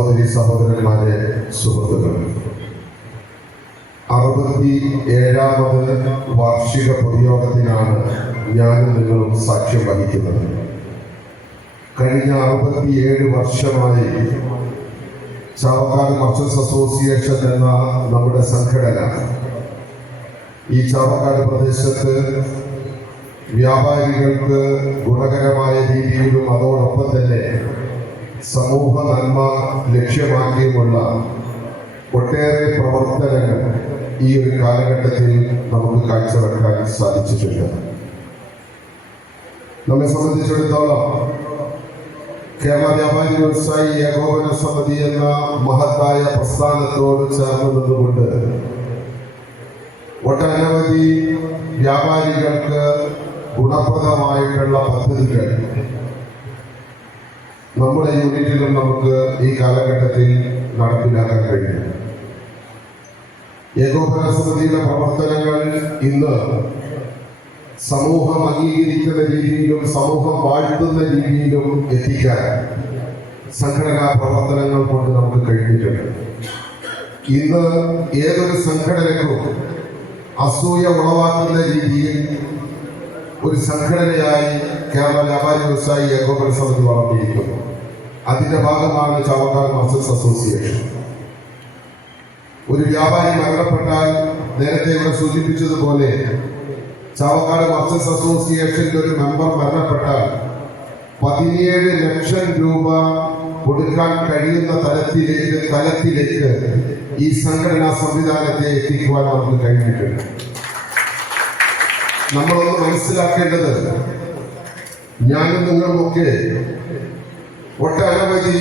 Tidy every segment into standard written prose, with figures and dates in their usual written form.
സഹോദരി സഹോദരന്മാരെ, സുഹൃത്തുക്കൾ, 67ാമത് വാർഷിക പൊതുയോഗത്തിനാണ് ഞാനും നിങ്ങളും സാക്ഷ്യം വഹിക്കുന്നത്. കഴിഞ്ഞ 67 വർഷമായി ചാവക്കാട് മർച്ചൻസ് അസോസിയേഷൻ എന്ന നമ്മുടെ സംഘടന ഈ ചാവക്കാട് പ്രദേശത്ത് വ്യാപാരികൾക്ക് ഗുണകരമായ രീതിയിലും അതോടൊപ്പം തന്നെ സമൂഹ നന്മ ലക്ഷ്യമാക്കിയുമുള്ള ഒട്ടേറെ പ്രവർത്തനങ്ങൾ ഈ ഒരു കാലഘട്ടത്തിൽ നമുക്ക് കാഴ്ചവെക്കാൻ സാധിച്ചിട്ടുണ്ട്. നമ്മെ സംബന്ധിച്ചിടത്തോളം കേരള വ്യാപാരി വ്യവസായി ഏകോപന സമിതി എന്ന മഹത്തായ പ്രസ്ഥാനത്തോട് ചേർന്ന് നിന്നുകൊണ്ട് ഒട്ടനവധി വ്യാപാരികൾക്ക് ഗുണപ്രദമായിട്ടുള്ള പദ്ധതികൾ നമ്മുടെ യൂണിറ്റിലും നമുക്ക് ഈ കാലഘട്ടത്തിൽ നടപ്പിലാക്കാൻ കഴിയും. ഏകോപന സമിതിയുടെ പ്രവർത്തനങ്ങൾ ഇന്ന് സമൂഹം അംഗീകരിക്കുന്ന രീതിയിലും സമൂഹം വാഴ്ത്തുന്ന രീതിയിലും എത്തിക്കാൻ സംഘടനാ പ്രവർത്തനങ്ങൾ കൊണ്ട് നമുക്ക് കഴിഞ്ഞിട്ടുണ്ട്. ഇന്ന് ഏതൊരു സംഘടനയ്ക്കും അസൂയ ഉളവാക്കുന്ന രീതിയിൽ ഒരു സംഘടനയായി കേരള വ്യാപാരി വ്യവസായി ഏകോപന സമിതി വളർന്നിരിക്കുന്നു. അതിന്റെ ഭാഗമാണ് ചാവക്കാട് മർച്ചൻസ് അസോസിയേഷൻ. ഒരു വ്യാപാരി മരണപ്പെട്ടാൽ നേരത്തെ ഇവിടെ സൂചിപ്പിച്ചതുപോലെ ചാവക്കാട് മർച്ചൻസ് അസോസിയേഷന്റെ ഒരു മെമ്പർ മരണപ്പെട്ടാൽ 17 ലക്ഷം രൂപ കൊടുക്കാൻ കഴിയുന്ന തലത്തിലേക്ക് ഈ സംഘടനാ സംവിധാനത്തെ എത്തിക്കുവാൻ നമുക്ക് കഴിഞ്ഞിട്ടുണ്ട്. നമ്മളൊന്ന് മനസ്സിലാക്കേണ്ടത്, ഞാനും നിങ്ങളുമൊക്കെ ഒട്ടനവധി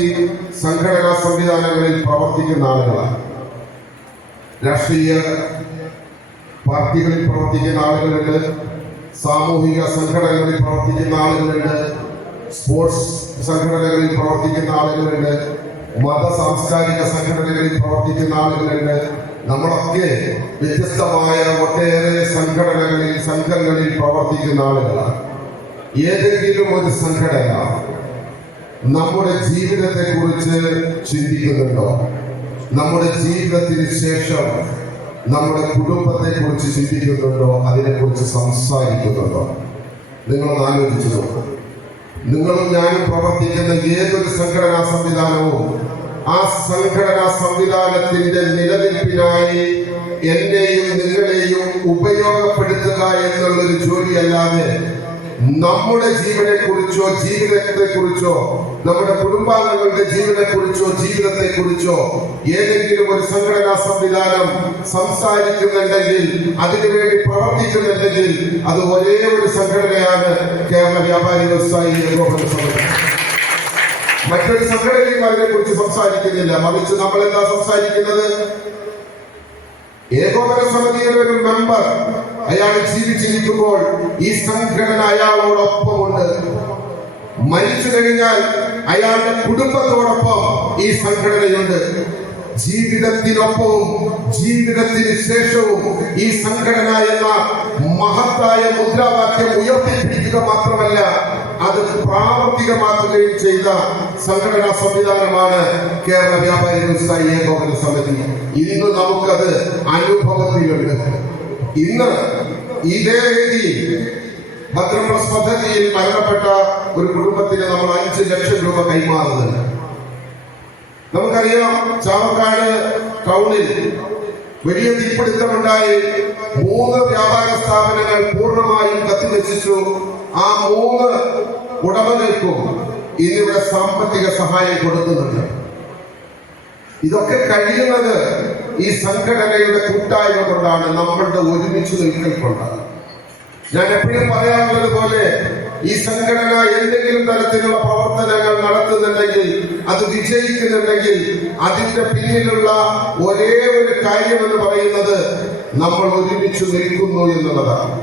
സംഘടനാ സംവിധാനങ്ങളിൽ പ്രവർത്തിക്കുന്ന ആളുകളാണ്. രാഷ്ട്രീയ പാർട്ടികളിൽ പ്രവർത്തിക്കുന്ന ആളുകളുണ്ട്, സാമൂഹിക സംഘടനകളിൽ പ്രവർത്തിക്കുന്ന ആളുകളുണ്ട്, സ്പോർട്സ് സംഘടനകളിൽ പ്രവർത്തിക്കുന്ന ആളുകളുണ്ട്, മത സാംസ്കാരിക സംഘടനകളിൽ പ്രവർത്തിക്കുന്ന ആളുകളുണ്ട്. നമ്മളൊക്കെ വ്യത്യസ്തമായ ഒട്ടേറെ സംഘങ്ങളിൽ പ്രവർത്തിക്കുന്ന ആളുകളാണ്. ഏതെങ്കിലും ഒരു സംഘടന നമ്മുടെ ജീവിതത്തെ കുറിച്ച് ചിന്തിക്കുന്നുണ്ടോ? നമ്മുടെ ജീവിതത്തിന് ശേഷം നമ്മുടെ കുടുംബത്തെ കുറിച്ച് ചിന്തിക്കുന്നുണ്ടോ? അതിനെക്കുറിച്ച് സംസാരിക്കുന്നുണ്ടോ? നിങ്ങളൊന്ന് ആലോചിച്ചു നോക്കും. നിങ്ങളും ഞാനും പ്രവർത്തിക്കുന്ന ഏതൊരു സംഘടനാ സംവിധാനവും ആ സംഘടനാ സംവിധാനത്തിന്റെ നിലനിൽപ്പിനായി എന്നെയും നിങ്ങളെയും ഉപയോഗപ്പെടുത്തുക എന്നുള്ളൊരു ജോലിയല്ലാതെ നമ്മുടെ ജീവനെ കുറിച്ചോ ജീവിതത്തെ കുറിച്ചോ നമ്മുടെ കുടുംബാംഗങ്ങളുടെ ജീവനെ കുറിച്ചോ ജീവിതത്തെ കുറിച്ചോ ഏതെങ്കിലും ഒരു സംഘടനാ സംവിധാനം സംസാരിക്കുന്നുണ്ടെങ്കിൽ, അതിനുവേണ്ടി പ്രവർത്തിക്കുന്നുണ്ടെങ്കിൽ, അത് ഒരേ ഒരു സംഘടനയാണ് കേരള വ്യാപാരി വ്യവസായി ഏകോപന സമിതി. മറ്റൊരു സംഘടനയും അതിനെ കുറിച്ച് സംസാരിക്കുന്നില്ല. മറിച്ച് നമ്മൾ എന്താ സംസാരിക്കുന്നത്? ഏകോപന സമിതിയുടെ ഒരു മെമ്പർ അയാൾ ജീവിച്ചിരിക്കുമ്പോൾ ഈ സംഘടന അയാളോടൊപ്പമുണ്ട്. മരിച്ചു കഴിഞ്ഞാൽ അയാളുടെ കുടുംബത്തോടൊപ്പം ഈ സംഘടനയുണ്ട്. ജീവിതത്തിനൊപ്പവും ജീവിതത്തിന് ശേഷവും ഈ സംഘടന എന്ന മഹത്തായ മുദ്രാവാക്യം ഉയർത്തിപ്പിടിക്കുക മാത്രമല്ല, അത് പ്രാവർത്തികമാക്കുകയും ചെയ്ത സംഘടനാ സംവിധാനമാണ് കേരള വ്യാപാരി വ്യവസായി ഏകോപന സമിതി. ഇന്ന് നമുക്കത് അനുഭവത്തിലുണ്ട്. ഇന്ന് ഇതേ രീതിയിൽ ഭദ്രപ്രസ് പദ്ധതിയിൽ മരണപ്പെട്ട ഒരു കുടുംബത്തിന് നമ്മൾ 5 ലക്ഷം രൂപ കൈമാറുന്നുണ്ട്. നമുക്കറിയാം, ചാവക്കാട് ടൗണിൽ വലിയ തീപിടുത്തമുണ്ടായി 3 വ്യാപാര സ്ഥാപനങ്ങൾ പൂർണ്ണമായും കത്തിനശിച്ചു. ആ 3 ഉടമകൾക്കും ഇന്നിവിടെ സാമ്പത്തിക സഹായം കൊടുക്കുന്നുണ്ട്. ഇതൊക്കെ കഴിയുന്നത് ഈ സംഘടനയുടെ കൂട്ടായ്മ കൊണ്ടാണ്, നമ്മളുടെ ഒരുമിച്ച് നിൽക്കൽ കൊണ്ടാണ്. ഞാൻ എപ്പോഴും പറയാറുള്ളത് പോലെ, ഈ സംഘടന എന്തെങ്കിലും തരത്തിലുള്ള പ്രവർത്തനങ്ങൾ നടത്തുന്നുണ്ടെങ്കിൽ, അത് വിജയിക്കുന്നുണ്ടെങ്കിൽ, അതിന്റെ പിന്നിലുള്ള ഒരേ ഒരു കാര്യമെന്ന് പറയുന്നത് നമ്മൾ ഒരുമിച്ച് നിൽക്കുന്നു എന്നുള്ളതാണ്.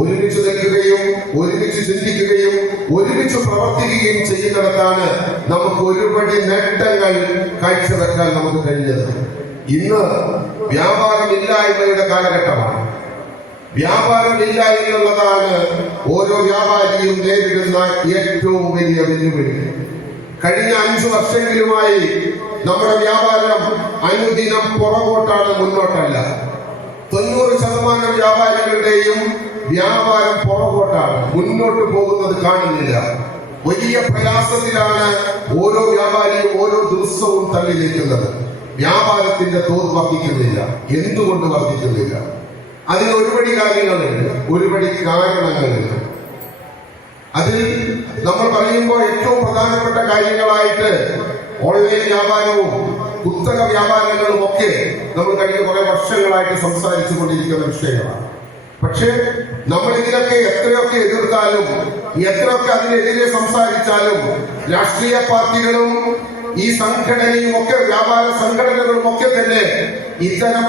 ഒരുമിച്ച് നിൽക്കുകയും ഒരുമിച്ച് ചിന്തിക്കുകയും ഒരുമിച്ച് പ്രവർത്തിക്കുകയും ചെയ്യുന്നിടത്താണ് നമുക്ക് ഒരുപടി നേട്ടങ്ങൾ കാഴ്ചവെക്കാൻ നമുക്ക് കഴിഞ്ഞത്. ഇന്ന് വ്യാപാരമില്ലായ്മയുടെ കാലഘട്ടമാണ്. വ്യാപാരമില്ല എന്നുള്ളതാണ് ഓരോ വ്യാപാരിയും നേരിടുന്ന ഏറ്റവും വലിയ വെല്ലുവിളി. കഴിഞ്ഞ 5 വർഷങ്ങളുമായി നമ്മുടെ വ്യാപാരം അനുദിനം പുറകോട്ടാണ്, മുന്നോട്ടല്ല. 90% വ്യാപാരികളുടെയും വ്യാപാരം പുറകോട്ടാണ്, മുന്നോട്ട് പോകുന്നത് കാണുന്നില്ല. വലിയ പ്രയാസത്തിലാണ് ഓരോ വ്യാപാരിയും ഓരോ ദിവസവും തള്ളി നിൽക്കുന്നത്. വ്യാപാരത്തിന്റെ തോത് വർദ്ധിക്കുന്നില്ല. എന്തുകൊണ്ട് വർദ്ധിക്കുന്നില്ല? അതിന് ഒരുപടി കാര്യങ്ങളുണ്ട്, ഒരുപടി കാരണങ്ങളുണ്ട്. അതിൽ നമ്മൾ പറയുമ്പോൾ ഏറ്റവും പ്രധാനപ്പെട്ട കാര്യങ്ങളായിട്ട് ഓൺലൈൻ വ്യാപാരവും കുത്തക വ്യാപാരങ്ങളും ഒക്കെ നമ്മൾ കഴിഞ്ഞ കുറെ വർഷങ്ങളായിട്ട് സംസാരിച്ചു കൊണ്ടിരിക്കുന്ന വിഷയങ്ങളാണ്. പക്ഷേ നമ്മൾ ഇതിനൊക്കെ എത്രയൊക്കെ എതിർത്താലും, എത്രയൊക്കെ അതിനെതിരെ സംസാരിച്ചാലും, രാഷ്ട്രീയ പാർട്ടികളും ഈ സംഘടനയും ഒക്കെ, വ്യാപാര സംഘടനകളും ഒക്കെ തന്നെ ഇത്തരം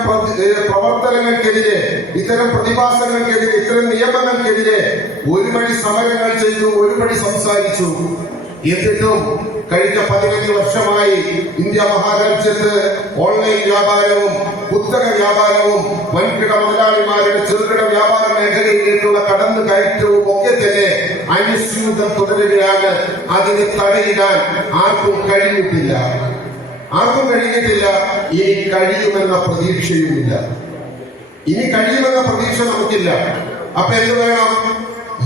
പ്രവർത്തനങ്ങൾക്കെതിരെ, ഇത്തരം പ്രതിഭാസങ്ങൾക്കെതിരെ, ഇത്തരം നിയമങ്ങൾക്കെതിരെ ഒരുപടി സമരങ്ങൾ ചെയ്തു, ഒരുപടി സംസാരിച്ചു. എന്നിട്ടും കഴിഞ്ഞ 15 വർഷമായി ഇന്ത്യ മഹാരാജ്യത്ത് ഓൺലൈൻ വ്യാപാരവും കുത്തക വ്യാപാരവും വൻകിട മുതലാളിമാരുടെ ചെറുകിട വ്യാപാര മേഖലയിലേക്കുള്ള കടന്നു കയറ്റവും ഒക്കെ തന്നെ അനുസ്യൂതം തുടരുകയാണ്. അതിന് തടയിടാൻ ആർക്കും കഴിഞ്ഞിട്ടില്ല. ഇനി കഴിയുമെന്ന പ്രതീക്ഷയുമില്ല. ഇനി കഴിയുമെന്ന പ്രതീക്ഷ നമുക്കില്ല. അപ്പൊ എന്ത് വേണം?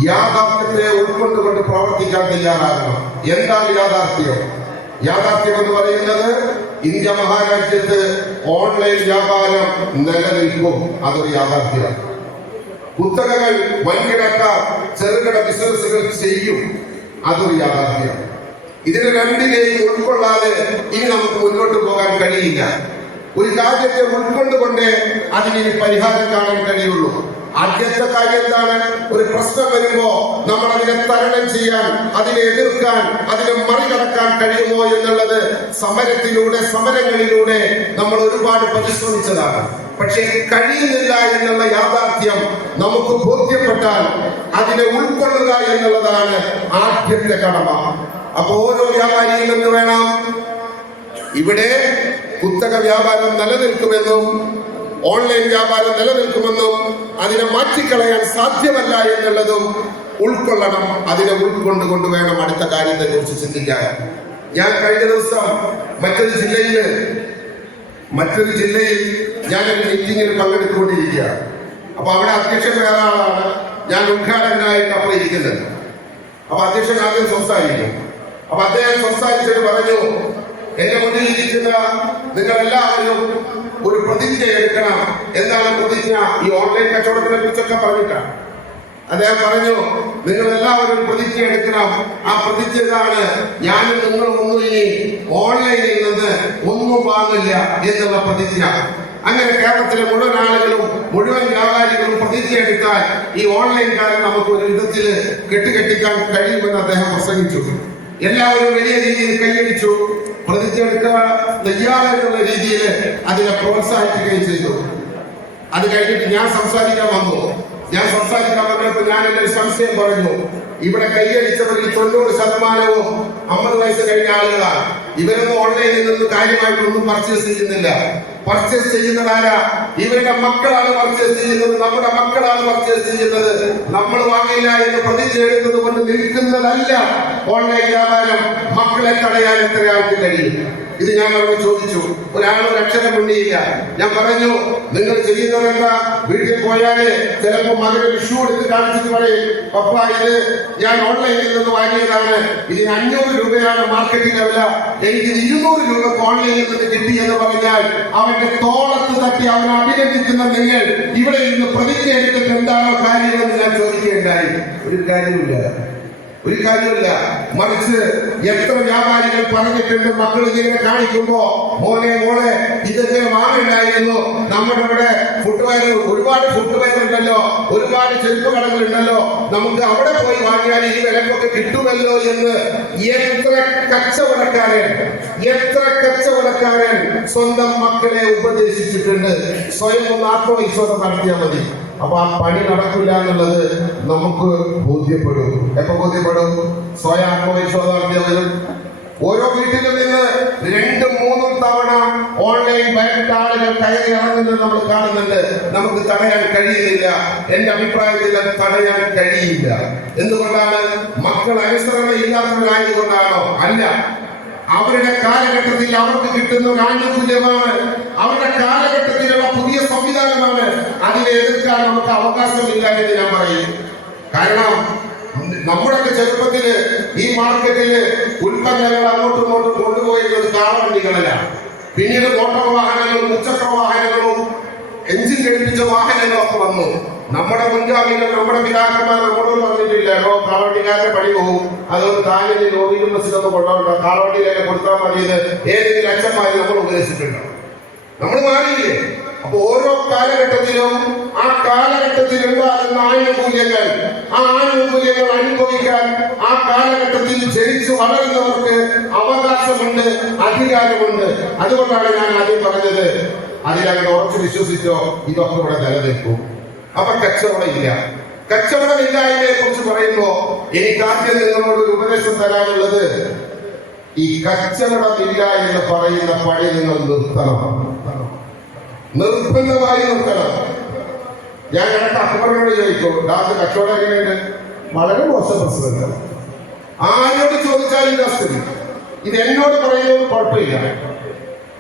യാഥാർത്ഥ്യത്തെ ഉൾക്കൊണ്ടുകൊണ്ട് പ്രവർത്തിക്കാൻ തയ്യാറാകണം. എന്താണ് യാഥാർത്ഥ്യം? യാഥാർത്ഥ്യം എന്ന് പറയുന്നത് ഇന്ത്യ മഹാരാജ്യത്ത് ഓൺലൈൻ വ്യാപാരം നിലനിൽക്കും. അതൊരു യാഥാർത്ഥ്യമാണ്. കുത്തകകൾ വൻകിടക്കാർ ചെറുകിട ബിസിനസ്സുകൾ ചെയ്യും. അതൊരു യാഥാർത്ഥ്യം. ഇതിന് രണ്ടിനെയും ഉൾക്കൊള്ളാതെ ഇനി നമുക്ക് മുന്നോട്ട് പോകാൻ കഴിയില്ല. ഒരു കാര്യത്തെ ഉൾക്കൊണ്ടുകൊണ്ട് അതിന് പരിഹാരം കാണാൻ കഴിയുള്ളൂ. ആദ്യത്തെ കാര്യം എന്താണ്? ഒരു പ്രശ്നം വരുമ്പോ നമ്മൾ അതിനെ തരണം ചെയ്യാൻ, അതിനെ എതിർക്കാൻ, അതിനെ മറികടക്കാൻ കഴിയുമോ എന്നുള്ളത് സമരങ്ങളിലൂടെ നമ്മൾ ഒരുപാട് പരിശ്രമിച്ചതാണ്. പക്ഷെ കഴിയുന്നില്ല എന്നുള്ള യാഥാർത്ഥ്യം നമുക്ക് ബോധ്യപ്പെട്ടാൽ അതിനെ ഉൾക്കൊള്ളുക എന്നുള്ളതാണ് ആദ്യത്തെ കടമ. അപ്പൊ ഓരോ വ്യാപാരിയും എന്ന് വേണം, ഇവിടെ കുത്തക വ്യാപാരം നിലനിൽക്കുമെന്നും ഓൺലൈൻ വ്യാപാരം നിലനിൽക്കുമെന്നും അതിനെ മാറ്റിക്കളയാൻ സാധ്യമല്ല എന്നുള്ളതും ഉൾക്കൊള്ളണം. അതിനെ ഉൾക്കൊണ്ടുകൊണ്ട് വേണം അടുത്ത കാര്യത്തെ കുറിച്ച് ചിന്തിക്കാൻ. ഞാൻ കഴിഞ്ഞ ദിവസം മറ്റൊരു ജില്ലയിൽ ഞാനൊരു മീറ്റിംഗിൽ പങ്കെടുത്തുകൊണ്ടിരിക്കുകയാണ്. അപ്പൊ അവിടെ അധ്യക്ഷൻ വേറെ ആളാണ്, ഞാൻ ഉദ്ഘാടകനായിട്ട് അപ്പോൾ ഇരിക്കുന്നത്. അപ്പൊ അധ്യക്ഷൻ ആദ്യം സംസാരിക്കും. അപ്പൊ അദ്ദേഹം സംസാരിച്ചിട്ട് പറഞ്ഞു, എന്റെ മുന്നിൽ ഇരിക്കുന്ന നിങ്ങളെല്ലാവരും ഒരു പ്രതിജ്ഞ എടുക്കണം. എന്താണ് പ്രതിജ്ഞ? ഈ ഓൺലൈൻ കച്ചവടത്തിനെ കുറിച്ചൊക്കെ പറഞ്ഞിട്ടാണ്. അദ്ദേഹം പറഞ്ഞു, നിങ്ങൾ എല്ലാവരും പ്രതിജ്ഞ എടുക്കണം. ആ പ്രതിജ്ഞ ഇതാണ്: ഞാനും നിങ്ങളും ഒന്നും ഇനി ഓൺലൈനിൽ നിന്ന് ഒന്നും വാങ്ങില്ല എന്നുള്ള പ്രതിജ്ഞ. അങ്ങനെ കേരളത്തിലെ മുഴുവൻ ആളുകളും, മുഴുവൻ വ്യാപാരികളും പ്രതിജ്ഞ എടുത്താൽ ഈ ഓൺലൈൻ കാലം നമുക്ക് ഒരു വിധത്തിൽ കെട്ടിക്കാൻ കഴിയുമെന്ന് അദ്ദേഹം പ്രസംഗിച്ചു. എല്ലാവരും വലിയ രീതിയിൽ കൈയടിച്ചു. പ്രതിജ്ഞ എടുക്കാൻ തയ്യാറായിട്ടുള്ള രീതിയിൽ അതിനെ പ്രോത്സാഹിപ്പിക്കുകയും ചെയ്തു. അത് കഴിഞ്ഞിട്ട് ഞാൻ സംസാരിക്കാൻ വന്നപ്പോൾ ഞാൻ എന്റെ സംശയം പറഞ്ഞു. ഇവിടെ കൈയടിച്ചവരിൽ 90% 50 വയസ്സ് കഴിഞ്ഞ ആളുകളാണ്. ഇവരൊന്നും ഓൺലൈനിൽ നിന്ന് കാര്യമായിട്ടൊന്നും പർച്ചേസ് ചെയ്യുന്നില്ല. പർച്ചേസ് ചെയ്യുന്നത് ആരാ? ഇവരുടെ മക്കളാണ് പർച്ചേസ് ചെയ്യുന്നത്, നമ്മുടെ മക്കളാണ് പർച്ചേസ് ചെയ്യുന്നത്. നമ്മൾ വാങ്ങില്ല എന്ന് പ്രതിജ്ഞ എടുത്തത് കൊണ്ട് നിൽക്കുന്നതല്ല ഓൺലൈൻ വ്യാപാരം. മക്കളെ തടയാൻ എത്ര ആൾക്ക് കഴിയും? ഇത് ഞാൻ അവരോട് ചോദിച്ചു. ഒരാളൊരു അക്ഷരം ഉണ്ണിയില്ല. ഞാൻ പറഞ്ഞു, നിങ്ങൾ ചെയ്യുന്നതെന്താ? വീട്ടിൽ പോയാല് ചിലപ്പോ മകന് ഷൂ എടുത്ത് കാണിച്ചിട്ട് പറയും, പപ്പ ഇത് ഞാൻ ഓൺലൈനിൽ നിന്ന് വാങ്ങിയതാണ്, ഇതിന് 500 രൂപയാണ് മാർക്കറ്റിംഗ് വില, എനിക്ക് 200 രൂപ ഓൺലൈനിൽ നിന്ന് കിട്ടി എന്ന് പറഞ്ഞാൽ അവന്റെ തോളത്ത് തട്ടി അവനെ അഭിനന്ദിക്കുന്ന നിങ്ങൾ ഇവിടെ ഇരുന്ന് പ്രതിജ്ഞ എടുത്തിട്ട് എന്താണോ കാര്യമെന്ന് ഞാൻ ചോദിക്കുകയുണ്ടായി. ഒരു കാര്യമില്ല. മറിച്ച് എത്ര വ്യാപാരികൾ പറഞ്ഞിട്ടുണ്ട്, മക്കൾ ഇങ്ങനെ കാണിക്കുമ്പോ മോനെ ഇതൊക്കെ വാങ്ങണ്ടായിരുന്നു. നമ്മുടെ ഇവിടെ ഒരുപാട് ഫുട്വെയർ ഉണ്ടല്ലോ, ഒരുപാട് ചെരുപ്പ് കടകളുണ്ടല്ലോ, നമുക്ക് അവിടെ പോയി വാങ്ങിയാൽ ഈ വിലക്കൊക്കെ കിട്ടുമല്ലോ എന്ന് എത്ര കച്ചവടക്കാരൻ സ്വന്തം മക്കളെ ഉപദേശിച്ചിട്ടുണ്ട്. സ്വയം ഒന്ന് ആത്മവിശ്വാസം നടത്തിയാൽ മതി. അപ്പൊ ആ പണി നടക്കില്ല എന്നുള്ളത് നമുക്ക് ബോധ്യപ്പെടും. എപ്പോ ബോധ്യപ്പെടും? സ്വയം ആത്മവിശ്വാസം നടത്തിയവരും. ഓരോ വീട്ടിലും നിന്ന് 2-3 തവണ ഓൺലൈൻ ബാങ്ക് ആളുകൾ കയറി ഇറങ്ങുന്നത് നമ്മൾ കാണുന്നുണ്ട്. നമുക്ക് തടയാൻ കഴിയുന്നില്ല. എന്റെ അഭിപ്രായത്തിൽ അത് തടയാൻ കഴിയില്ല. എന്തുകൊണ്ടാണ്? മക്കൾ അനുസരണ ഇല്ലാത്തവരായതുകൊണ്ടാണോ? അല്ല. അവരുടെ കാലഘട്ടത്തിൽ അവർക്ക് കിട്ടുന്ന ഒരു ആനുകൂല്യമാണ്, അവരുടെ കാലഘട്ടത്തിലുള്ള പുതിയ സംവിധാനമാണ്. അതിനെ എതിർക്കാൻ നമുക്ക് അവകാശമില്ല എന്ന് ഞാൻ പറയും. കാരണം നമ്മുടെയൊക്കെ ചെറുപ്പത്തില് ഈ മാർക്കറ്റില് ഉൽപ്പന്നങ്ങൾ അങ്ങോട്ടും ഇങ്ങോട്ടും കൊണ്ടുപോയിരുന്നത് കാളവണ്ടികളല്ല. പിന്നീട് മോട്ടോർ വാഹനങ്ങളും മുച്ചക്ര വാഹനങ്ങളും എഞ്ചിൻ ഘടിപ്പിച്ച വാഹനങ്ങളൊക്കെ വന്നു. നമ്മുടെ മുൻഗാമികൾ, നമ്മുടെ പിതാക്കന്മാർ നമ്മളോട് പറഞ്ഞിട്ടില്ല, കാളവണ്ടിക്കാരുടെ പണി പോകും, അതുകൊണ്ട് താനിന് ലോറിയിലും ബസ്സിലൊന്നും കൊണ്ടുപോകണ്ട, കാളവണ്ടിയിലൊക്കെ കൊടുത്താൽ മതിയെന്ന് ഏതെങ്കിലും അച്ഛന്മാര് നമ്മൾ ഉപദേശിച്ചിട്ടുണ്ടോ? നമ്മൾ മാറിയില്ലേ? അപ്പൊ ഓരോ കാലഘട്ടത്തിലും ആ കാലഘട്ടത്തിൽ ഉണ്ടാകുന്ന ആനുകൂല്യങ്ങൾ, ആ ആനുകൂല്യങ്ങൾ അനുഭവിക്കാൻ ആ കാലഘട്ടത്തിൽ ജനിച്ചു വളരുന്നവർക്ക് അവകാശമുണ്ട്, അധികാരമുണ്ട്. അതുകൊണ്ടാണ് ഞാൻ ആദ്യം പറഞ്ഞത്, അതിലങ്ങനെ ഉറച്ചു വിശ്വസിച്ചോ ഇതൊക്കെ ഇവിടെ നിലനിൽക്കും. അപ്പൊ കച്ചവടം ഇല്ല. കച്ചവടമില്ലായ്മയെ കുറിച്ച് പറയുമ്പോ എനിക്ക് ആദ്യം നിങ്ങളോട് ഒരു ഉപദേശം തരാനുള്ളത്, ഈ കച്ചവടമില്ല എന്ന് പറയുന്ന പണി നിങ്ങൾ നിർത്തണം, നിർബന്ധമായി നിർത്തണം. ഞാൻ ഇടയ്ക്ക് അക്ബറിനോട് ചോദിക്കും, ഡാക്ടർ കച്ചവടം എങ്ങനെയുണ്ട്? വളരെ മോശം പ്രശ്നമില്ല. ആരോട് ചോദിച്ചാലും കസ്റ്റഡി. ഇത് എന്നോട് പറയുന്നത് കുഴപ്പമില്ല.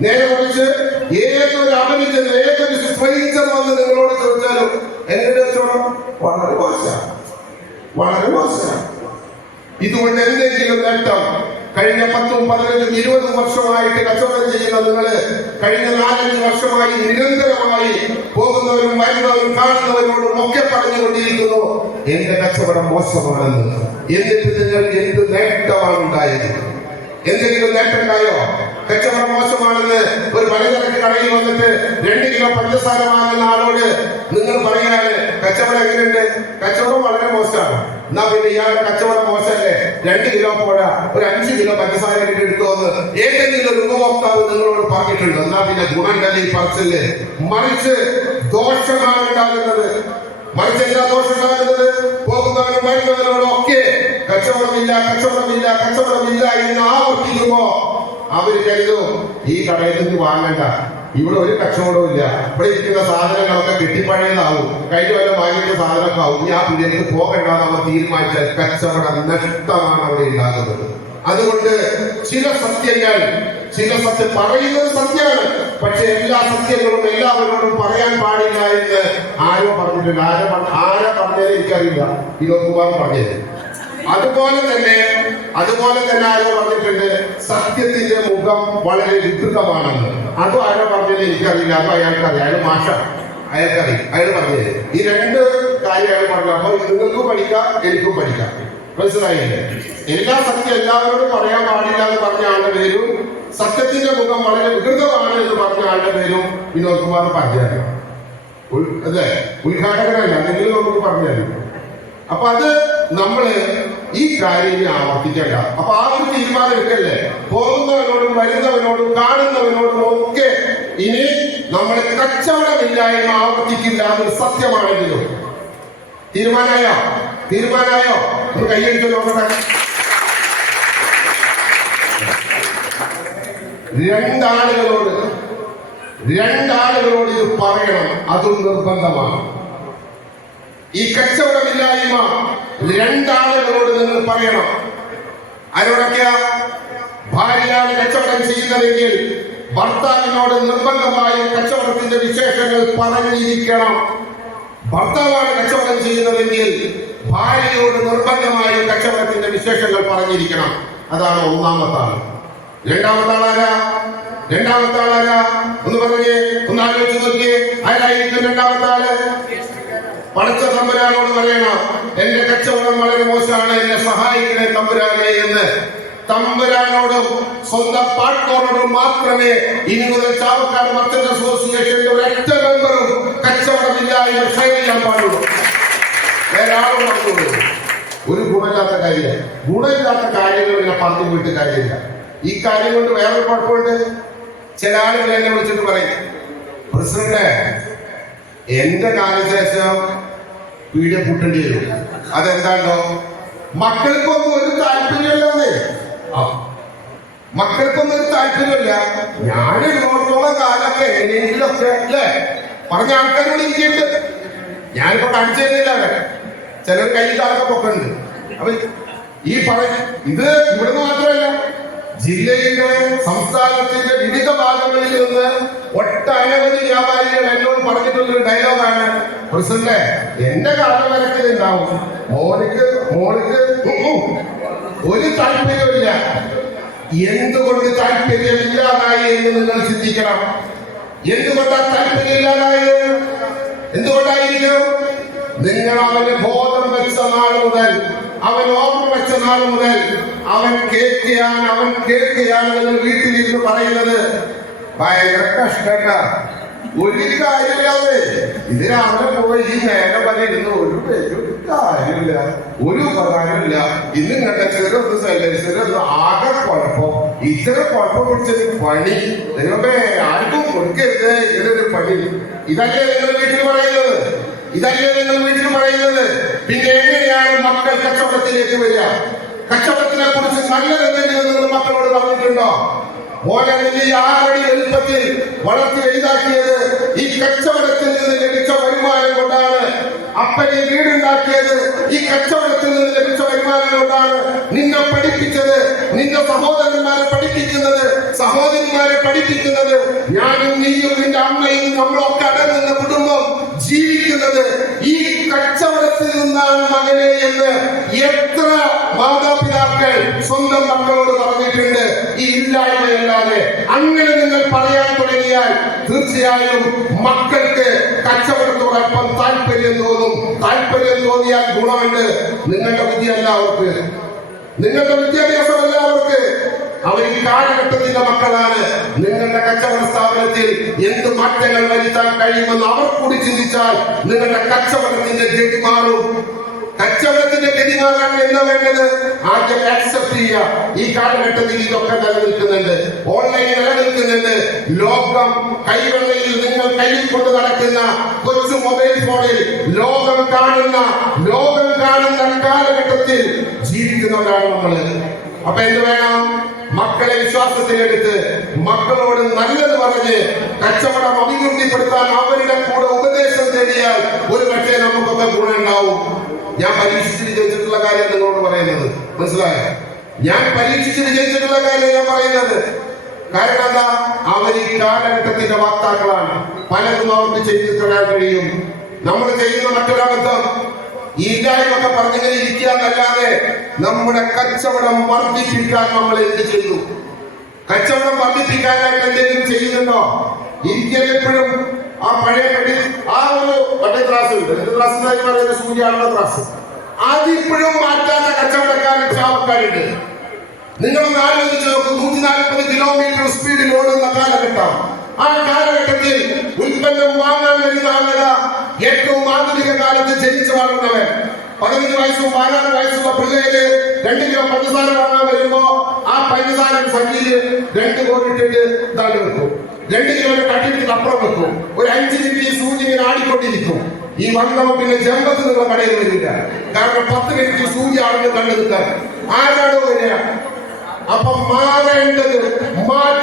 നേരെ കുറിച്ച് ഏതൊരു അപരിചിതൻ, ഏതൊരു സ്ട്രേഞ്ചർ വന്ന് നിങ്ങളോട് ചോദിച്ചാലും എങ്ങനെ കച്ചവടം വളരെ മോശം, വളരെ മോശം. ഇതുകൊണ്ട് എന്തെങ്കിലും നേട്ടം? കഴിഞ്ഞ 10, 15, 20 വർഷമായിട്ട് കച്ചവടം ചെയ്യുന്ന നിങ്ങള് കഴിഞ്ഞ 4-5 വർഷമായി നിരന്തരമായി പോകുന്നവരും വരുന്നവരും കാണുന്നവരോടും ഒക്കെ പറഞ്ഞുകൊണ്ടിരിക്കുന്നു എന്റെ കച്ചവടം മോശമാണെന്ന്. എന്നിട്ട് നിങ്ങൾക്ക് എന്ത് നേട്ടമാണ് ഉണ്ടായത്? എന്തെങ്കിലും നേട്ടം ഉണ്ടായോ? കച്ചവടം മോശമാണെന്ന് ഒരു പലചരക്ക് കടയിൽ വന്നിട്ട് 2 കിലോ പഞ്ചസാര വാങ്ങുന്ന ആളോട് നിങ്ങൾ പറയാണ് കച്ചവടം എങ്ങനെയുണ്ട്? കച്ചവടം വളരെ മോശമാണ്. എന്നാ പിന്നെ ഇയാളുടെ കച്ചവടം മോശമല്ലേ, 2 കിലോ പോരാ, ഒരു 5 കിലോ പഞ്ചസാര എടുത്തോന്ന് ഏതെങ്കിലും ഒരു ഉപഭോക്താവ് നിങ്ങളോട് പറഞ്ഞിട്ടുണ്ടോ? എന്നാ പിന്നെ ഗുണങ്ങളിൽ പറച്ചില്ലേ. മറിച്ച് ദോഷമാണ് ഉണ്ടാകുന്നത്. മറിച്ച് എന്താ ദോഷം ഉണ്ടാകുന്നത്? പോകുന്നവരും വരുന്നവരോടും ഒക്കെ കച്ചവടമില്ല, കച്ചവടമില്ല, കച്ചവടമില്ല എന്ന് ആവർത്തിക്കുമ്പോ അവര് കരുതും ഈ കടയിൽ നിന്ന് വാങ്ങണ്ട, ഇവിടെ ഒരു കച്ചവടവും ഇല്ല, ഇവിടെ ഇരിക്കുന്ന സാധനങ്ങളൊക്കെ കെട്ടിപ്പഴയതാവും, കഴിഞ്ഞ വല്ല വാങ്ങിയ സാധനമൊക്കെ ആവും, ഈ ആ പിടിയിലേക്ക് പോകണ്ടെന്ന് അവർ തീരുമാനിച്ചാൽ കച്ചവടം നഷ്ടമാണ് അവിടെ ഉണ്ടാകുന്നത്. അതുകൊണ്ട് ചില സത്യം പറയുന്നത് സത്യമാണ്, പക്ഷെ എല്ലാ സത്യങ്ങളും എല്ലാവരോടും പറയാൻ പാടില്ല എന്ന് ആരോ പറഞ്ഞിട്ടുണ്ട്. ആരാ പറഞ്ഞത് എനിക്കറിയില്ല, വിനോദ്കുമാർ പറഞ്ഞത്. അതുപോലെ തന്നെ ആരോ പറഞ്ഞിട്ടുണ്ട് സത്യത്തിന്റെ മുഖം വളരെ വികൃതമാണെന്ന്. അതും ആരോ പറഞ്ഞത് എനിക്കറിയില്ല, അപ്പൊ അയാൾക്കറിയാം, അയാൾ മാഷ, അയാൾക്കറിയാം, അയാൾ പറഞ്ഞത്. ഈ 2 കാര്യം അയാൾ പറഞ്ഞു. അപ്പൊ നിങ്ങൾക്കും പഠിക്കാം, എനിക്കും പഠിക്കാം. മനസ്സിലായില്ലേ? എല്ലാ സത്യം എല്ലാവരോടും പറയാൻ പാടില്ല എന്ന് പറഞ്ഞ ആളുടെ പേരും സത്യത്തിന്റെ മുഖം വളരെ വികൃതമാണ് എന്ന് പറഞ്ഞ ആളുടെ പേരും വിനോദ് കുമാർ പറഞ്ഞു. അതെ, ഉദ്ഘാടകരല്ല, എന്തെങ്കിലും നമുക്ക് പറഞ്ഞു തരും. അപ്പൊ അത് നമ്മള് ഈ കാര്യം ആവർത്തിക്കേണ്ട. അപ്പൊ ആ ഒരു തീരുമാനം എടുക്കല്ലേ, പോകുന്നവനോടും വരുന്നവനോടും കാണുന്നവനോടും ഒക്കെ ഇനി നമ്മൾ കച്ചവടമില്ലായ്മ ആവർത്തിക്കില്ല എന്നൊരു സത്യമാണെങ്കിലും. തീരുമാനമായോ? കൈയടിച്ചു നോക്കട്ടെ. 2 ആളുകളോട് ഇത് പറയണം, അതും നിർബന്ധമാണ്. ഈ കച്ചവടമില്ലായ്മ 2 ആളുകളോട് നിങ്ങൾ പറയണം. ആരോടൊക്കെയാ? ഭാര്യയാണ് കച്ചവടം ചെയ്യുന്നതെങ്കിൽ ഭർത്താവിനോട് നിർബന്ധമായും കച്ചവടത്തിന്റെ വിശേഷങ്ങൾ പറഞ്ഞിരിക്കണം. ഭർത്താവാണ് കച്ചവടം ചെയ്യുന്നതെങ്കിൽ ഭാര്യയോട് നിർബന്ധമായും കച്ചവടത്തിന്റെ വിശേഷങ്ങൾ പറഞ്ഞിരിക്കണം. അതാണ് ഒന്നാമത്തെ ആൾ. രണ്ടാമത്തെ ആളാരാ? ഒന്ന് പറഞ്ഞേ, ഒന്ന് ആലോചിച്ച് നോക്കിയേ, ആരായിരിക്കും രണ്ടാമത്തെ ആള്? പടച്ച തമ്പുരാനോട് പറയണം, എന്റെ കച്ചവടം വളരെ മോശമാണ്, എന്നെ സഹായിക്കണേ തമ്പുരാനെ എന്ന്. തമ്പുരാനോടും സ്വന്തം പാർട്ട്നറോടും മാത്രമേ ഇനി മുതൽ ചാവക്കാട് മർച്ചന്റ് അസോസിയേഷന്റെ ഒരൊറ്റ മെമ്പറും കച്ചവടമില്ല എന്ന് ഷെയർ ചെയ്യാൻ പാടുള്ളൂ. വേറെ ആളും പറഞ്ഞോളൂ. ഒരു ഗുണമില്ലാത്ത കാര്യങ്ങൾ പറഞ്ഞു വിട്ട് കാര്യമില്ല. ഈ കാര്യം കൊണ്ട് വേറൊരു കുഴപ്പമുണ്ട്. ചില ആളുകൾ എന്നെ വിളിച്ചിട്ട് പറയും, പ്രസിഡന്റ് എന്റെ കാലശേഷം പീഡിയ കൂട്ടേണ്ടി വരും. അതെന്താണ്ടോ? മക്കൾക്കൊന്നും ഒരു താല്പര്യമില്ലേ? മക്കൾക്കൊന്നും ഒരു താല്പര്യമില്ല. ഞാൻ ഇങ്ങോട്ടുള്ള കാലൊക്കെ എങ്ങനെയെങ്കിലൊക്കെ അല്ലേ പറഞ്ഞ ആൾക്കാരോട് ഇരിക്കുന്നുണ്ട്. ഞാനിപ്പോ കാണിച്ചു തരുന്നില്ല. ചിലർ കൈ കാലൊക്കെ പൊക്കുന്നുണ്ട്. അപ്പൊ ഈ ഇത് ഇവിടുന്ന് മാത്രമല്ല, ജില്ലയുടെ സംസ്ഥാനത്തിന്റെ വിവിധ ഭാഗങ്ങളിൽ നിന്ന് ഒട്ടനവധി വ്യാപാരികൾ എന്നോട് പറഞ്ഞിട്ടുള്ളൊരു ഡയലോഗാണ്, പ്രസിഡന്റ് എന്റെ കാലവരക്കിലുണ്ടാവും, മോൾക്ക് ഒരു താല്പര്യമില്ല. എന്തുകൊണ്ട് താല്പര്യമില്ലാതായി എന്ന് നിങ്ങൾ ചിന്തിക്കണം. എന്തുകൊണ്ടാണ് താല്പര്യമില്ലാതായത്? എന്തുകൊണ്ടായിരിക്കും? നിങ്ങൾ അവന് ബോധം വെച്ച നാൾ മുതൽ, അവൻ ഓർമ്മ വെച്ച നാൾ മുതൽ അവൻ കേൾക്കുകയാണ് നിങ്ങൾ വീട്ടിലിരുന്ന് പറയുന്നത്. ഭയങ്കര കഷ്ട, ഒരു കാര്യമില്ലാതെ ഇതിനവനെ പോയി ഈ നേരം വരെ ഇരുന്ന് ഒരു കാര്യമില്ല, ഒരു ഉപകാരമില്ല. ഇന്നും കണ്ട ചെറുത് ചെറുത് ആകെ കുഴപ്പം. ഇത്ര കുഴപ്പം പിടിച്ചൊരു പണി നിങ്ങളുടെ ആർക്കും കൊടുക്കരുത്. ഇങ്ങനൊരു പണി ഇതല്ലേ നിങ്ങൾ വീട്ടിൽ പറയുന്നത്? ഇതല്ലേ നിങ്ങൾ വീട്ടിൽ പറയുന്നത്? പിന്നെ എങ്ങനെയാണ് മക്കൾ കച്ചവടത്തിലേക്ക് വരിക? കച്ചവടത്തിനെ കുറിച്ച് നല്ലതെന്തെങ്കിലും നിങ്ങൾ മക്കളോട് പറഞ്ഞിട്ടുണ്ടോ? മോനെ നിന്നെ 6 അടി എളുപ്പത്തിൽ വളർത്തി വലുതാക്കിയത് ഈ കച്ചവടത്തിൽ നിന്ന് ലഭിച്ച വരുമാനം കൊണ്ടാണ്. അപ്പനെ വീടുണ്ടാക്കിയത് ഈ കച്ചവടത്തിൽ നിന്ന് ലഭിച്ച വരുമാനം കൊണ്ടാണ്. നിന്നെ പഠിപ്പിച്ചത്, നിന്റെ സഹോദരന്മാരെ പഠിപ്പിക്കുന്നത്, സഹോദരിമാരെ പഠിപ്പിക്കുന്നത്, ഞാനും നീയും നിന്റെ അമ്മയും നമ്മളൊക്കെ അടങ്ങുന്ന കുടുംബം ജീവിക്കുന്നത് ഈ കച്ചവടത്തിൽ നിന്നാണ് മകനെ എന്ന് എത്ര മാതാപിതാക്കൾ സ്വന്തം മക്കളോട് പറഞ്ഞിട്ടുണ്ട്. ഈ ഇല്ലായ്മയല്ലാതെ അങ്ങനെ നിങ്ങൾ പറയാൻ തുടങ്ങിയാൽ തീർച്ചയായും മക്കൾക്ക് കച്ചവടത്തോടൊപ്പം താല്പര്യം തോന്നും. താല്പര്യം തോന്നിയാൽ ഗുണമുണ്ട്. നിങ്ങളുടെ ബുദ്ധിയല്ല അവർക്ക്, നിങ്ങളുടെ വിദ്യാഭ്യാസമല്ല അവർക്ക്. അവർ ഈ കാലഘട്ടത്തിന്റെ മക്കളാണ്. നിങ്ങളുടെ കച്ചവട സ്ഥാപനത്തിൽ എന്ത് മാറ്റങ്ങൾ വരുത്താൻ കഴിയുമെന്ന് അവർ കൂടി ചിന്തിച്ചാൽ നിങ്ങളുടെ കച്ചവടത്തിന്റെ ഗതി മാറും. കച്ചവടത്തിന്റെ ഗതി മാറാൻ എന്താ വേണ്ടത്? ആദ്യം ആക്സെപ്റ്റ് ചെയ്യുക. ഈ കാലഘട്ടത്തിൽ ഇതൊക്കെ നിലനിൽക്കുന്നുണ്ട്, ഓൺലൈൻ നിലനിൽക്കുന്നുണ്ട്. ലോകം കൈവെള്ളയിൽ നിങ്ങൾ കയ്യിൽ കൊണ്ട് നടക്കുന്ന കൊച്ചു മൊബൈൽ ഫോണിൽ ലോകം കാണുന്ന കാലഘട്ടത്തിൽ ജീവിക്കുന്നവരാണ് നമ്മള്. അപ്പൊ എന്ത് വേണം? മക്കളെ വിശ്വാസത്തിലെടുത്ത് മക്കളോട് നല്ലത് പറഞ്ഞ് കച്ചവടം അഭിവൃദ്ധിപ്പെടുത്താൻ അവരുടെ കൂടെ ഉപദേശം തേടിയാൽ ഒരു പക്ഷേ നമുക്കൊക്കെ ഗുണമുണ്ടാവും. ഞാൻ പരീക്ഷിച്ച് വിജയിച്ചിട്ടുള്ള കാര്യം നിങ്ങളോട് പറയുന്നത് മനസ്സിലായോ? ഞാൻ പരീക്ഷിച്ച് വിജയിച്ചിട്ടുള്ള കാര്യം ഞാൻ പറയുന്നത്. കാരണം എന്താ? അവർ ഈ കാലഘട്ടത്തിന്റെ വാർത്താക്കളാണ്. പലതും അവർക്ക് ചെയ്തു തരാൻ കഴിയും. നമ്മൾ ചെയ്യുന്ന മറ്റൊരബദ്ധം ഈ ഇല്ലായ്മൊക്കെ പറഞ്ഞിങ്ങനെ ഇരിക്കാന്നല്ലാതെ നമ്മുടെ കച്ചവടം വർദ്ധിപ്പിക്കാൻ നമ്മൾ എന്ത് ചെയ്തു? കച്ചവടം വർദ്ധിപ്പിക്കാനായിട്ട് എന്തെങ്കിലും ചെയ്യുന്നുണ്ടോ? ഇരിക്കലെപ്പോഴും ആ പഴയ പടി ആ ഒരു വട്ടേ ത്രാസ് ഉണ്ട്. ത്രാസ് എന്ന് പറയുന്ന സൂര്യാണുള്ള ത്രാസ്, അതിപ്പോഴും മാറ്റാത്ത കച്ചവടക്കാരും ചാവക്കാരുണ്ട്. നിങ്ങളൊന്ന് ആലോചിച്ച് നോക്കും. 140 കിലോമീറ്റർ സ്പീഡിൽ ഓടുന്ന കാലഘട്ടം. ആ കാലഘട്ടത്തിൽ ഉൽപ്പന്നം വാങ്ങാൻ വരുന്ന ആളുക ഏറ്റവും ആധുനിക കാലത്ത് ജനിച്ചു വളർന്നവൻ 15 വയസ്സും 14 വയസ്സുള്ള പിള്ളേര് 2 കിലോ പഞ്ചസാര വാങ്ങാൻ വരുമ്പോ ആ പഞ്ചസാര സഞ്ചിയില് 2 കോടിട്ടിട്ട് താഴെ വെക്കും. 2 കിലോയുടെ കട്ടിട്ട് അപ്പുറം വെക്കും. ഒരു 5 മിനിറ്റ് ഈ സൂചി ഇങ്ങനെ ആടിക്കൊണ്ടിരിക്കും. ഈ വന്നവൻ പിന്നെ ജമ്പത്ത് നിങ്ങളുടെ കടയിൽ വരില്ല. കാരണം 10 മിനിറ്റ് സൂചി ആണെന്ന് കണ്ടു നിൽക്കാൻ ആരാടോ വരിക. അപ്പൊ മാറേണ്ടത് മാറ്.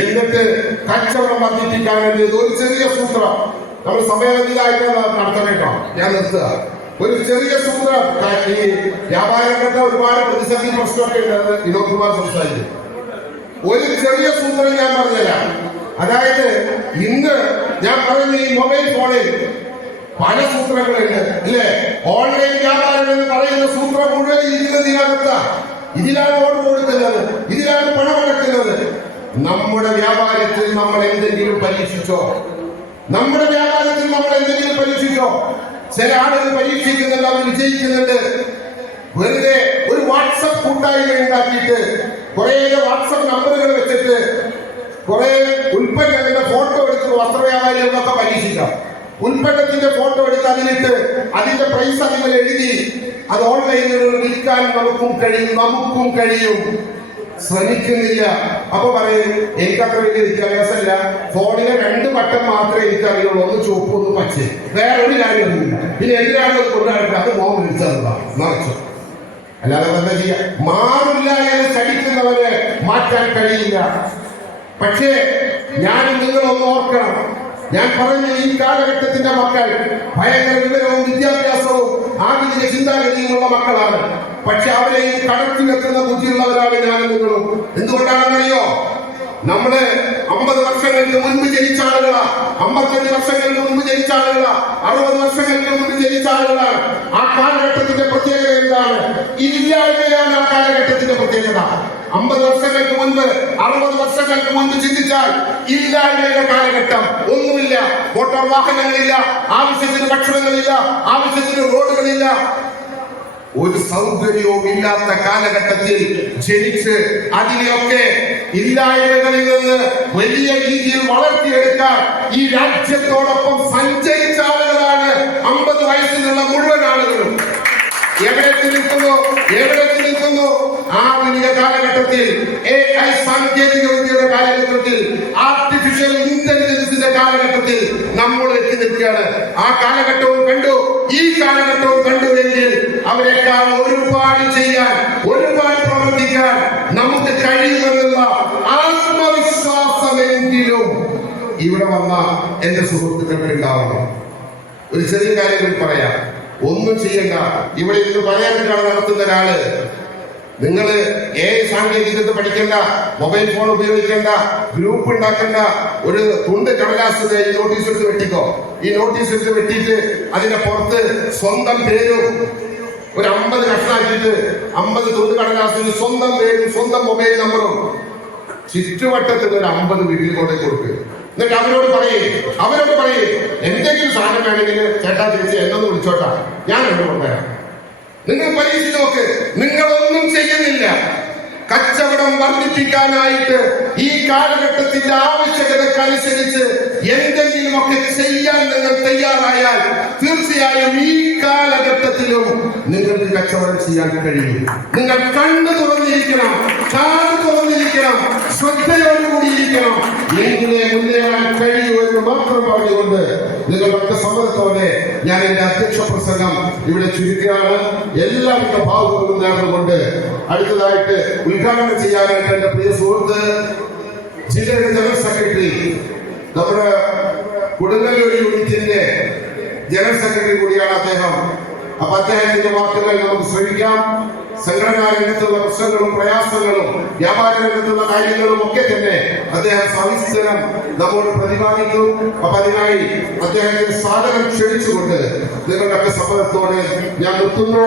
എന്നിട്ട് കച്ചവടം വർദ്ധിപ്പിക്കാൻ വേണ്ടി ഒരു ചെറിയ സൂത്രം നമ്മൾ സമയബന്ധിതമായിട്ട് നടത്തണേട്ടോ. ഞാൻ നിർത്തുക. ഒരു ചെറിയ സൂത്രം. ഈ വ്യാപാര രംഗത്ത് ഒരുപാട് പ്രതിസന്ധി പ്രശ്നമൊക്കെ ഉണ്ടെന്ന് വിനോദ് കുമാർ സംസാരിക്കും. ഒരു ചെറിയ സൂത്രം ഞാൻ പറഞ്ഞുതരാം. അതായത് ഇന്ന് ഞാൻ പറഞ്ഞ ഈ മൊബൈൽ ഫോണിൽ പല സൂത്രങ്ങളുണ്ട് അല്ലേ? ഓൺലൈൻ വ്യാപാരം എന്ന് പറയുന്ന സൂത്രം മുഴുവൻ ഇരിക്കുന്നത് ഇതിനകത്താണ്. ഇതിലാണ് ഓർഡർ കൊടുക്കുന്നത്, ഇതിലാണ് പണം അടക്കുന്നത്. നമ്മുടെ വ്യാപാരത്തിൽ നമ്മൾ എന്തെങ്കിലും പരീക്ഷിച്ചോ? ചില ആളുകൾ പരീക്ഷിക്കുന്നുണ്ട്, അവർ വിജയിക്കുന്നുണ്ട്. വെറുതെ ഒരു വാട്സപ്പ് കൂട്ടായ്മ ഉണ്ടാക്കിയിട്ട് കുറെ വാട്സപ്പ് നമ്പറുകൾ വെച്ചിട്ട് കുറെ ഉൽപ്പന്നങ്ങളുടെ ഫോട്ടോ എടുത്ത് വസ്ത്രവ്യാപാരികൾക്കൊക്കെ പരീക്ഷിക്കാം. ഉൽപ്പന്നത്തിന്റെ ഫോട്ടോ എടുത്ത് അതിലിട്ട് അതിന്റെ പ്രൈസ് അതിൽ എഴുതി അത് ഓൺലൈനിൽ വിൽക്കാൻ നമുക്കും കഴിയും. ശ്രമിക്കുന്നില്ല. അപ്പൊ പറയും എനിക്കത്ര വലിയ വിദ്യാഭ്യാസമല്ല, ഫോണിലെ 2 ബട്ടൺ മാത്രമേ എനിക്കറിയുള്ളൂ, ഒന്ന് ചുവപ്പ് ഒന്ന് പച്ച, വേറെ ഒരു കാര്യമൊന്നുമില്ല. പിന്നെ എന്തിനാണ് കൊണ്ടുപോയിട്ട് അത് മോൻ വിളിച്ചതാണ് മറിച്ചു. അല്ലാതെ എന്താ ചെയ്യാ? മാറില്ല എന്ന് ചടിക്കുന്നവരെ മാറ്റാൻ കഴിയില്ല. പക്ഷേ ഞാനും നിങ്ങളൊന്ന് ഓർക്കണം. ഞാൻ പറഞ്ഞ ഈ കാലഘട്ടത്തിന്റെ മക്കൾ ഭയങ്കര വിവരവും വിദ്യാഭ്യാസവും ആധുനിക ചിന്താഗതിയുമുള്ള മക്കളാണ്. പക്ഷെ അവരെയും കടത്തിലെത്തുന്ന ബുദ്ധിയുള്ളവരാണ് ഞാനും നിങ്ങളും. എന്തുകൊണ്ടാണെന്നറിയോ? നമ്മള് 50 വർഷങ്ങൾക്ക് മുൻപ് ജനിച്ച ആളുകളാ, 55 വർഷങ്ങൾക്ക് മുൻപ് ജനിച്ച ആളുകളാ, 60 വർഷങ്ങൾക്ക് മുൻപ് ജനിച്ച ആളുകളാണ്. ആ കാലഘട്ടത്തിന്റെ പ്രത്യേകത എന്താണ്? ഇല്ലായ്മയാണ് ആ കാലഘട്ടത്തിന്റെ പ്രത്യേകത. 50 വർഷങ്ങൾക്ക് മുൻപ്, 60 വർഷങ്ങൾക്ക് മുൻപ് ചിന്തിച്ചാൽ ഇല്ലായ്മയുടെ കാലഘട്ടം. ഒന്നുമില്ല, മോട്ടോർ വാഹനങ്ങളില്ല, ആവശ്യത്തിന് ഭക്ഷണങ്ങളില്ല, ആവശ്യത്തിന് റോഡുകളില്ല, ഒരു സൗകര്യവും ഇല്ലാത്ത കാലഘട്ടത്തിൽ ജനിച്ച് അതിനെയൊക്കെ ഇല്ലായ്മകളിൽ നിന്ന് വലിയ രീതിയിൽ വളർത്തിയെടുക്കാൻ ഈ രാജ്യത്തോടൊപ്പം സഞ്ചരിച്ച ആളുകളാണ് 50 വയസ്സിലുള്ള മുഴുവൻ ആളുകളും. എവിടെ നിൽക്കുന്നു? ആധുനിക കാലഘട്ടത്തിൽ, AI സാങ്കേതിക വിദ്യയുടെ കാലഘട്ടത്തിൽ, ആർട്ടിഫിഷ്യൽ ഇന്റലിജൻസിന്റെ കാലഘട്ടത്തിൽ നമ്മൾ എത്തി നിൽക്കുകയാണ്. ആ കാലഘട്ടവും കണ്ടു, ഈ കാലഘട്ടവും കണ്ടുവെങ്കിൽ അവരെക്കാൾ ഒരുപാട് ചെയ്യാൻ, ഒരുപാട് പ്രവർത്തിക്കാൻ നമുക്ക് കഴിയുമെന്നുള്ള ആത്മവിശ്വാസമെങ്കിലും ഇവിടെ വന്ന എന്റെ സുഹൃത്തുക്കൾക്ക് ഉണ്ടാവണം. ഒരു ചെറിയ കാര്യം പറയാം, ഒന്നും ചെയ്യണ്ട. ഇവിടെ ഇരുന്ന് പറയാനാണ് നടത്തുന്ന ഒരാള്. നിങ്ങള് സാങ്കേതികത പഠിക്കണ്ട, മൊബൈൽ ഫോൺ ഉപയോഗിക്കേണ്ട, ഗ്രൂപ്പ് ഉണ്ടാക്കണ്ട. ഒരു തുണ്ട് കടലാസ് ഈ നോട്ടീസ് എടുത്ത് വെട്ടിക്കോ. ഈ നോട്ടീസ് എടുത്ത് വെട്ടിയിട്ട് അതിന്റെ പുറത്ത് സ്വന്തം പേരും ഒരു 50 കഷ്ണാക്കിയിട്ട് 50 തുണ്ട് കടലാസിന് സ്വന്തം പേരും സ്വന്തം മൊബൈൽ നമ്പറും ചുറ്റുവട്ടത്തിൽ ഒരു 50 വീട്ടിൽ കൊണ്ടേ കൊടുക്കുക. എന്നിട്ട് അവരോട് പറയേ എന്തെങ്കിലും സാധനം വേണമെങ്കിൽ ചേട്ടാ തിരിച്ച് എന്നൊന്ന് വിളിച്ചോട്ടാ, ഞാൻ കൊണ്ടുവരാം. നിങ്ങൾ പരീക്ഷിച്ച് നോക്ക്. നിങ്ങളൊന്നും ചെയ്യുന്നില്ല. കച്ചവടം വർദ്ധിപ്പിക്കാനായിട്ട് ഈ കാലഘട്ടത്തിന്റെ ആവശ്യകതക്കനുസരിച്ച് എന്തെങ്കിലുമൊക്കെ ചെയ്യാൻ നിങ്ങൾ തയ്യാറായാൽ തീർച്ചയായും ഈ കാലഘട്ടത്തിലും നിങ്ങൾക്ക് കച്ചവടം ചെയ്യാൻ കഴിയും. നിങ്ങൾ കണ്ണ് തുറന്നിരിക്കണം, കാത് തുറന്നിരിക്കണം, ശ്രദ്ധയോടുകൂടിയിരിക്കണം. എങ്കിലേ മുന്നേറാൻ കഴിയൂ എന്ന് മാത്രം പറഞ്ഞുകൊണ്ട് നിങ്ങളുടെ സമ്മതത്തോടെ ഞാൻ എന്റെ അധ്യക്ഷ പ്രസംഗം ഇവിടെ ചുരുക്കുകയാണ്. എല്ലാവിധ ഭാവങ്ങളും നേർന്നുകൊണ്ട് അടുത്തതായിട്ട് ഉദ്ഘാടനം ചെയ്യാനായിട്ട് എന്റെ പ്രിയ സുഹൃത്ത് ജില്ലയുടെ ജനറൽ സെക്രട്ടറി, നമ്മുടെ കൊടുങ്ങല്ലൂർ യൂണിറ്റിന്റെ ജനറൽ സെക്രട്ടറി കൂടിയാണ് അദ്ദേഹം. അപ്പൊ അദ്ദേഹത്തിന്റെ വാക്കുകൾ നമുക്ക് ശ്രമിക്കാം. സംഘടനാ രംഗത്തുള്ള പ്രശ്നങ്ങളും പ്രയാസങ്ങളും വ്യാപാര രംഗത്തുള്ള കാര്യങ്ങളും ഒക്കെ തന്നെ അദ്ദേഹം സവിസ്തരം നമ്മോട് പ്രതിപാദിക്കും. അപ്പൊ അതിനായി അദ്ദേഹത്തിന്റെ സാധനം ക്ഷണിച്ചുകൊണ്ട് നിങ്ങളുടെയൊക്കെ സമ്മതത്തോടെ ഞാൻ നിർത്തുന്നു.